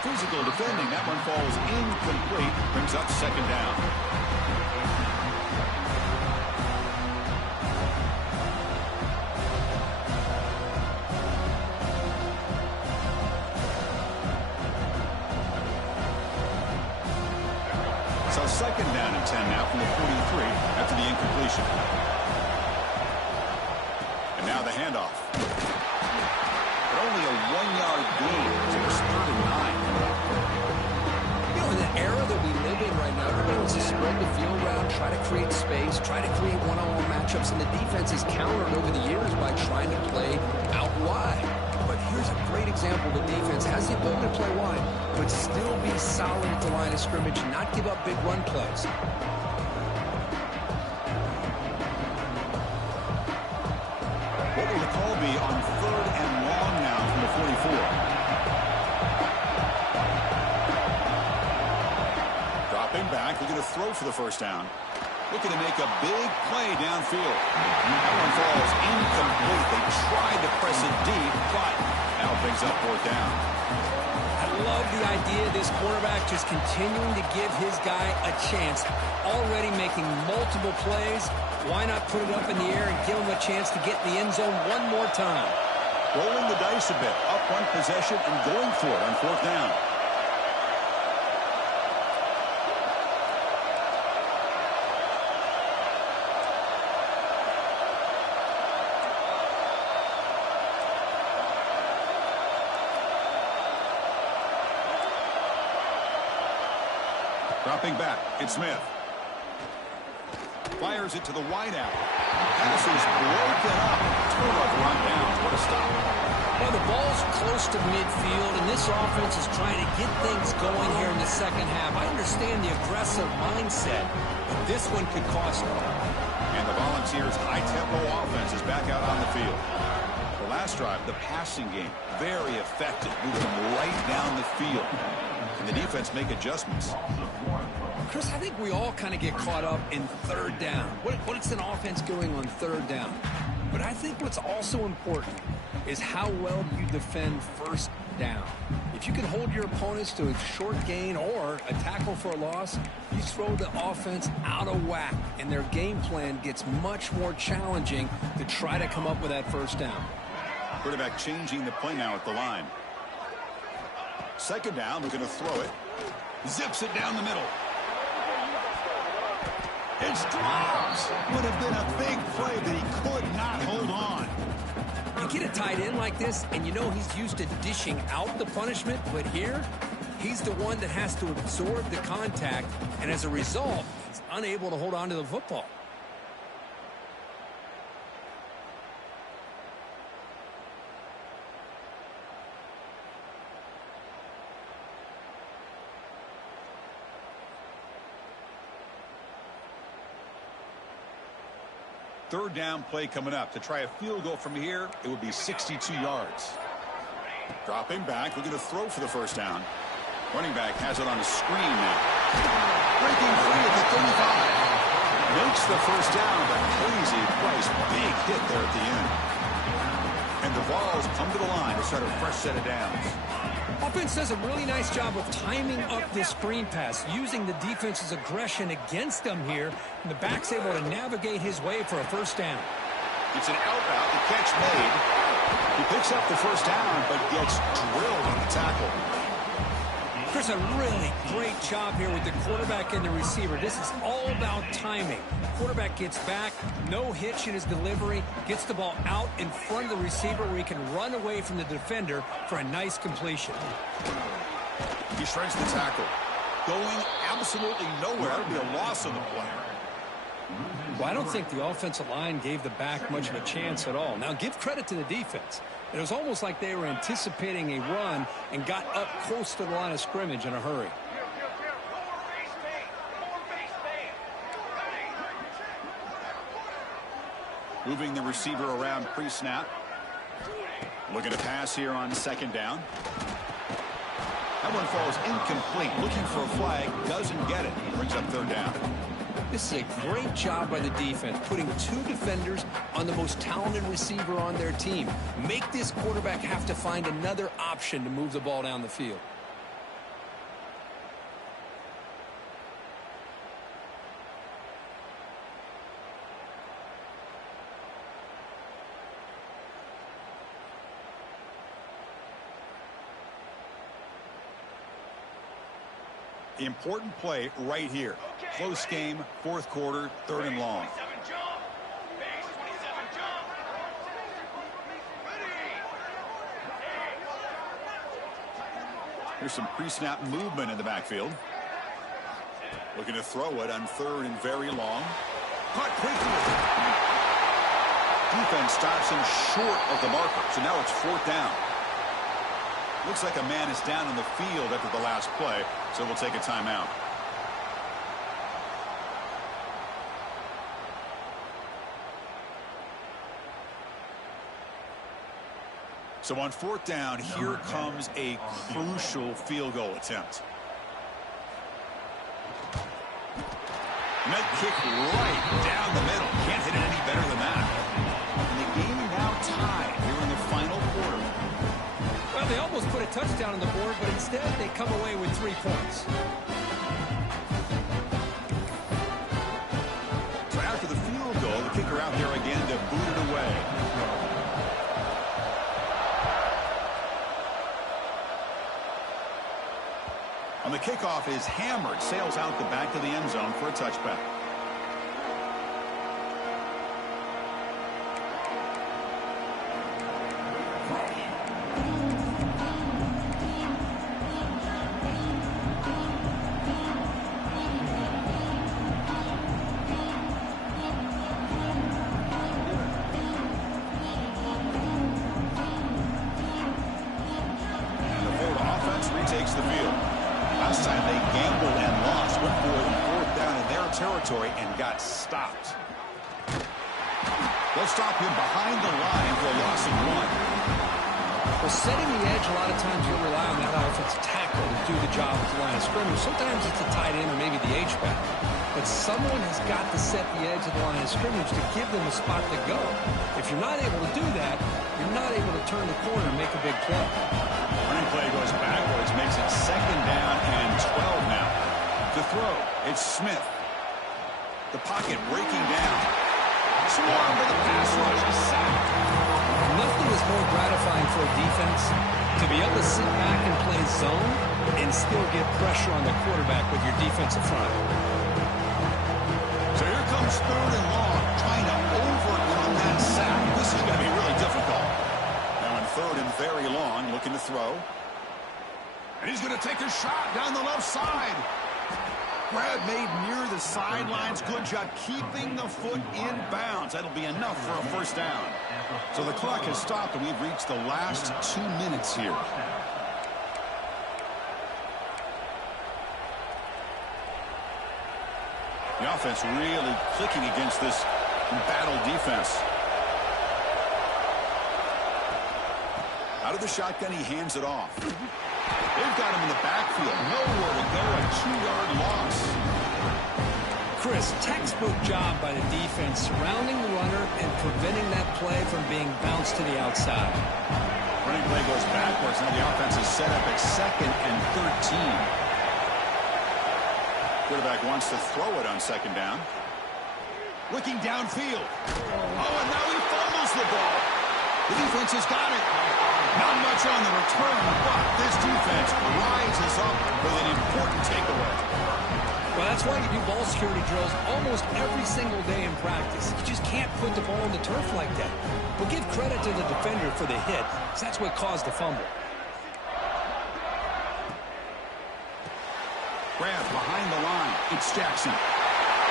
Physical defending. That one falls incomplete. Brings up second down. So second down and 10 now from the 43 after the incompletion. And now the handoff. But only a 1-yard gain. It's 3rd and 9. You know, in the era that we live in right now, everybody wants to spread the field around, try to create space, try to create one-on-one matchups, and the defense is countered over the years by trying to play out wide. But here's a great example. The defense has the ability to play wide, but still be solid at the line of scrimmage and not give up big run plays. What will the call be on 3rd and long now from the 44? Dropping back, looking to throw for the first down. Looking to make a big play downfield. That one falls incomplete. They tried to press it deep, but now brings up 4th down. I love the idea of this quarterback just continuing to give his guy a chance. Already making multiple plays. Why not put it up in the air and give him a chance to get in the end zone one more time? Rolling the dice a bit. Up one possession and going for it on 4th down. Dropping back, it's Smith. Fires it to the wideout. Pass is broken up. Turnover on downs. What a stop. Well, the ball's close to midfield, and this offense is trying to get things going here in the second half. I understand the aggressive mindset, but this one could cost them. And the Volunteers' high-tempo offense is back out on the field. The last drive, the passing game, very effective, moving right down the field. And the defense make adjustments. Chris, I think we all kind of get caught up in third down. What's an offense doing on third down? But I think what's also important is how well you defend first down. If you can hold your opponents to a short gain or a tackle for a loss, you throw the offense out of whack, and their game plan gets much more challenging to try to come up with that first down. Quarterback changing the play now at the line. Second down, we're going to throw it. Zips it down the middle. It's drops. Would have been a big play that he could not hold on. You get a tight end like this, and you know he's used to dishing out the punishment, but here, he's the one that has to absorb the contact, and as a result, he's unable to hold on to the football. Third down play coming up. To try a field goal from here, it would be 62 yards. Dropping back. We're going to throw for the first down. Running back has it on a screen now. Breaking free at the 35. Makes the first down, but crazy price. Big hit there at the end. And the Vols come to the line to start a fresh set of downs. Offense does a really nice job of timing up this screen pass, using the defense's aggression against them here, and the back's able to navigate his way for a first down. It's an out-route, the catch made. He picks up the first down, but gets drilled on the tackle. Chris, a really great job here with the quarterback and the receiver. This is all about timing. Quarterback gets back, no hitch in his delivery, gets the ball out in front of the receiver where he can run away from the defender for a nice completion. He shreds the tackle. Going absolutely nowhere. It'll be a loss on the play. Well, I don't think the offensive line gave the back much of a chance at all. Now, give credit to the defense. It was almost like they were anticipating a run and got up close to the line of scrimmage in a hurry. Moving the receiver around pre-snap. Looking to pass here on second down. That one falls incomplete. Looking for a flag. Doesn't get it. Brings up third down. This is a great job by the defense, putting two defenders on the most talented receiver on their team. Make this quarterback have to find another option to move the ball down the field. Important play right here. Close game, fourth quarter, third and long. Here's some pre-snap movement in the backfield. Looking to throw it on third and very long. Caught quickly. Defense stops him short of the marker, so now it's fourth down. Looks like a man is down on the field after the last play, so we'll take a timeout. So on fourth down, here comes a crucial field goal attempt. And that kick right down the middle. Can't hit it any better than that. And the game now tied here in the final quarter. Well, they almost put a touchdown on the board, but instead they come away with 3 points. So after the field goal, the kicker out there again to boot it away. On the kickoff is hammered, sails out the back of the end zone for a touchback. takes the field. Last time they gambled and lost, went for it on fourth down in their territory and got stopped. They'll stop him behind the line for a loss of 1. Well, setting the edge, a lot of times you'll rely on that offensive tackle to do the job at the line of scrimmage. Sometimes it's a tight end or maybe the H-back. But someone has got to set the edge of the line of scrimmage to give them a spot to go. If you're not able to do that, you're not able to turn the corner and make a big play. Running play goes backwards, makes it 2nd down and 12 now. To throw, it's Smith. The pocket breaking down. Swarm for the pass rush. Sack. Nothing is more gratifying for a defense to be able to sit back and play zone and still get pressure on the quarterback with your defensive front. So here comes 3rd and long, trying to overcome that sack. This is going to be really difficult. Now in 3rd and very long, looking to throw. And he's going to take a shot down the left side. Grab made near the sidelines. Good job keeping the foot in bounds. That'll be enough for a 1st down. So the clock has stopped, and we've reached the last 2 minutes here. The offense really clicking against this battle defense. Out of the shotgun, he hands it off. They've got him in the backfield. Nowhere to go. A 2-yard loss. Chris, textbook job by the defense surrounding the runner and preventing that play from being bounced to the outside. Running play goes backwards. Now the offense is set up at 2nd and 13. Quarterback wants to throw it on 2nd down. Looking downfield. Oh, and now he fumbles the ball. The defense has got it. Not much on the return, but this defense rises up with an important takeaway. Well, that's why you do ball security drills almost every single day in practice. You just can't put the ball on the turf like that. But give credit to the defender for the hit, because that's what caused the fumble. Grab behind the line. It's Jackson.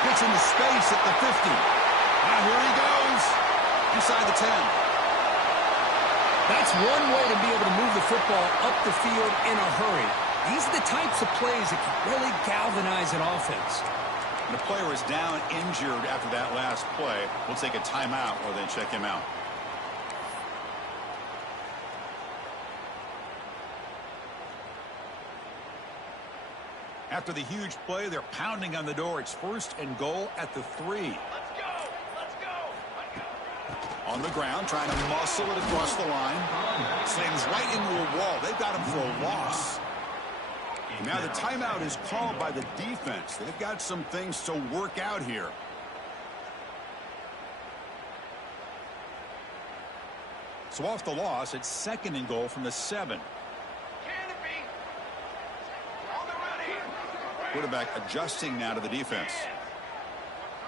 Gets into space at the 50. Now here he goes. Inside the 10. That's one way to be able to move the football up the field in a hurry. These are the types of plays that can really galvanize an offense. And the player is down injured after that last play. We'll take a timeout or then check him out. After the huge play, they're pounding on the door. It's 1st and goal at the 3. Let's go! Let's go! On the ground, trying to muscle it across the line. Slams right into a wall. They've got him for a loss. Now the timeout is called by the defense. They've got some things to work out here. So off the loss, it's 2nd and goal from the 7. Canopy! On the ready! Quarterback adjusting now to the defense.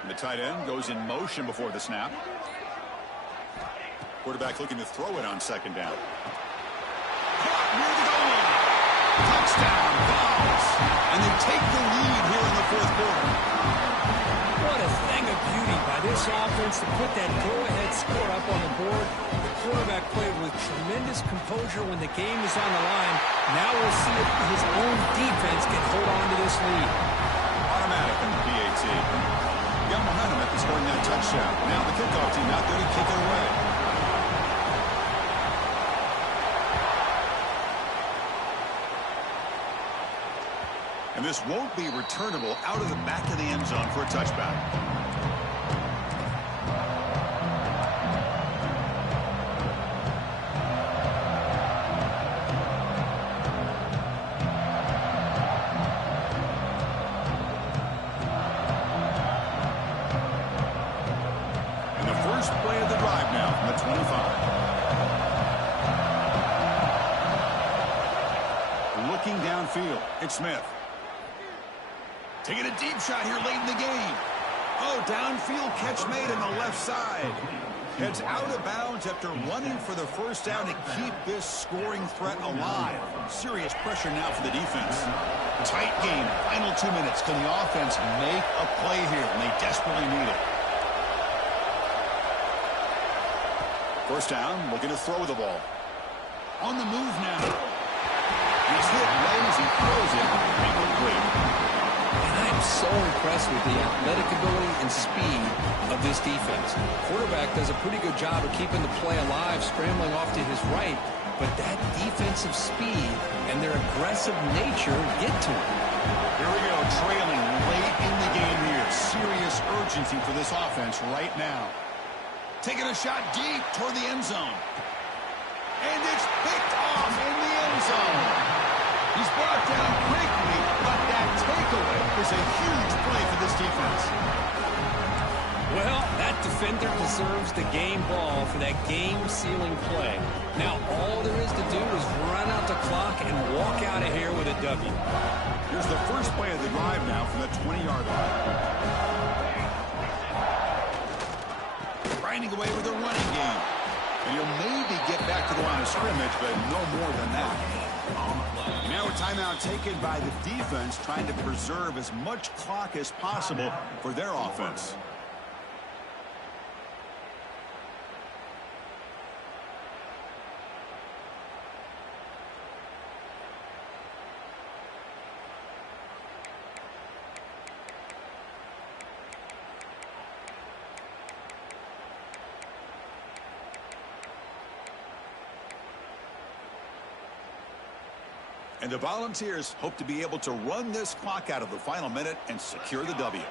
And the tight end goes in motion before the snap. Quarterback looking to throw it on 2nd down. Caught near the goal line. Touchdown, Vols. And they take the lead here in the 4th quarter. What a thing of beauty by this offense to put that go-ahead score up on the board. The quarterback played with tremendous composure when the game is on the line. Now we'll see if his own defense can hold on to this lead. Automatic on the PAT. Got momentum after scoring that touchdown. Now the kickoff team out there to kick it away. And this won't be returnable out of the back of the end zone for a touchback. And the first play of the drive now from the 25. Looking downfield, it's Smith. Taking a deep shot here late in the game. Oh, downfield catch made on the left side. Heads out of bounds after running for the 1st down to keep this scoring threat alive. Serious pressure now for the defense. Tight game, final 2 minutes. Can the offense make a play here? And they desperately need it. 1st down, looking to throw the ball. On the move now. He's hit right as he throws it. Incomplete. And I am so impressed with the athletic ability and speed of this defense. Quarterback does a pretty good job of keeping the play alive, scrambling off to his right, but that defensive speed and their aggressive nature get to him. Here we go, trailing late in the game here. Serious urgency for this offense right now. Taking a shot deep toward the end zone. And it's picked off in the end zone. He's brought down quickly, but that takeaway is a huge play for this defense. Well, that defender deserves the game ball for that game-sealing play. Now, all there is to do is run out the clock and walk out of here with a W. Here's the first play of the drive now from the 20-yard line. Grinding away with a running game. And he'll maybe get back to the line of scrimmage, but no more than that. Now a timeout taken by the defense, trying to preserve as much clock as possible for their offense. And the Volunteers hope to be able to run this clock out of the final minute and secure the W.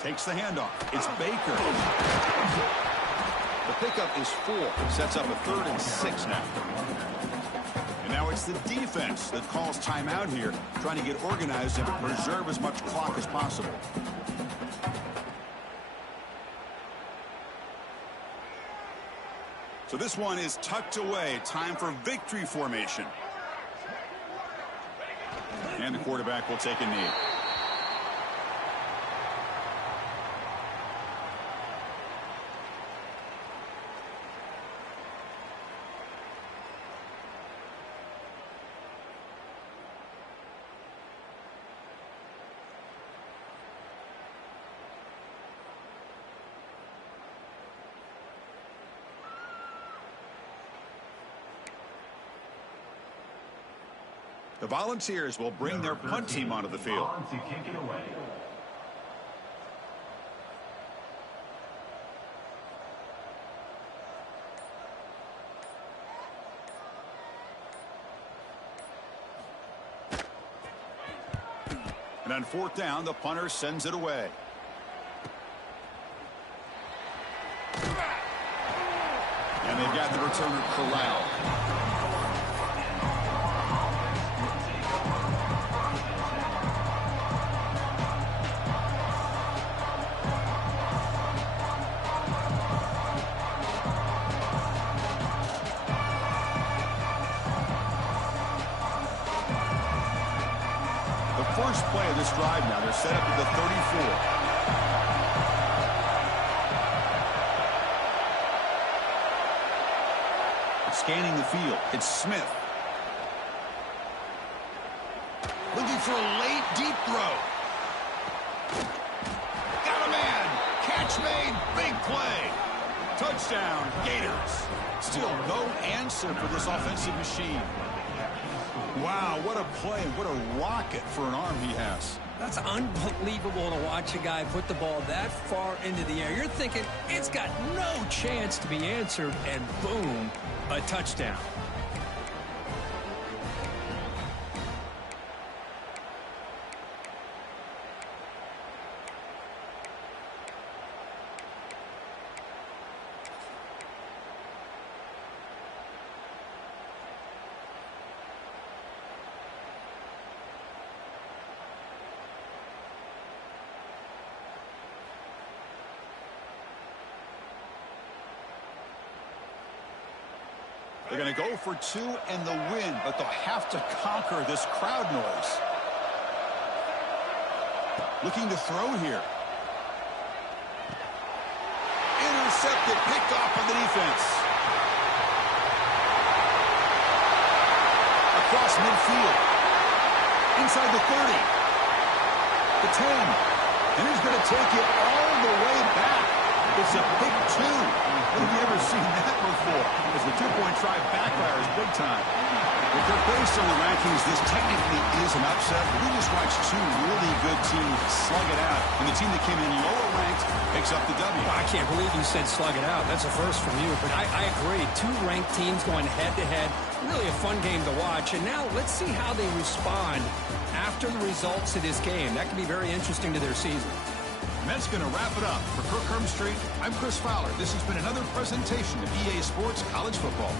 Takes the handoff. It's Baker. The pickup is 4. Sets up a 3rd and 6 now. And now it's the defense that calls timeout here, trying to get organized and preserve as much clock as possible. So this one is tucked away. Time for victory formation. And the quarterback will take a knee. The Volunteers will bring their punt team onto the field. To kick it away. And on 4th down, the punter sends it away. And they've got the returner corralled. First play of this drive now. They're set up at the 34. Scanning the field. It's Smith. Looking for a late deep throw. Got a man. Catch made. Big play. Touchdown, Gators. Still no answer for this offensive machine. Wow, what a play, what a rocket for an arm he has. That's unbelievable to watch a guy put the ball that far into the air. You're thinking it's got no chance to be answered, and boom, a touchdown. They're going to go for 2 and the win, but they'll have to conquer this crowd noise. Looking to throw here. Intercepted, picked off by the defense. Across midfield. Inside the 30. The 10. And he's going to take it all the way back. It's a big 2. Have you ever seen that before? As the 2-point try backfires big time. Well, based on the rankings, this technically is an upset. But we just watched two really good teams slug it out, and the team that came in lower ranked picks up the W. Well, I can't believe you said slug it out. That's a first from you, but I agree. Two ranked teams going head-to-head. Really a fun game to watch. And now let's see how they respond after the results of this game. That could be very interesting to their season. And that's going to wrap it up. For Kirk Street, I'm Chris Fowler. This has been another presentation of EA Sports College Football.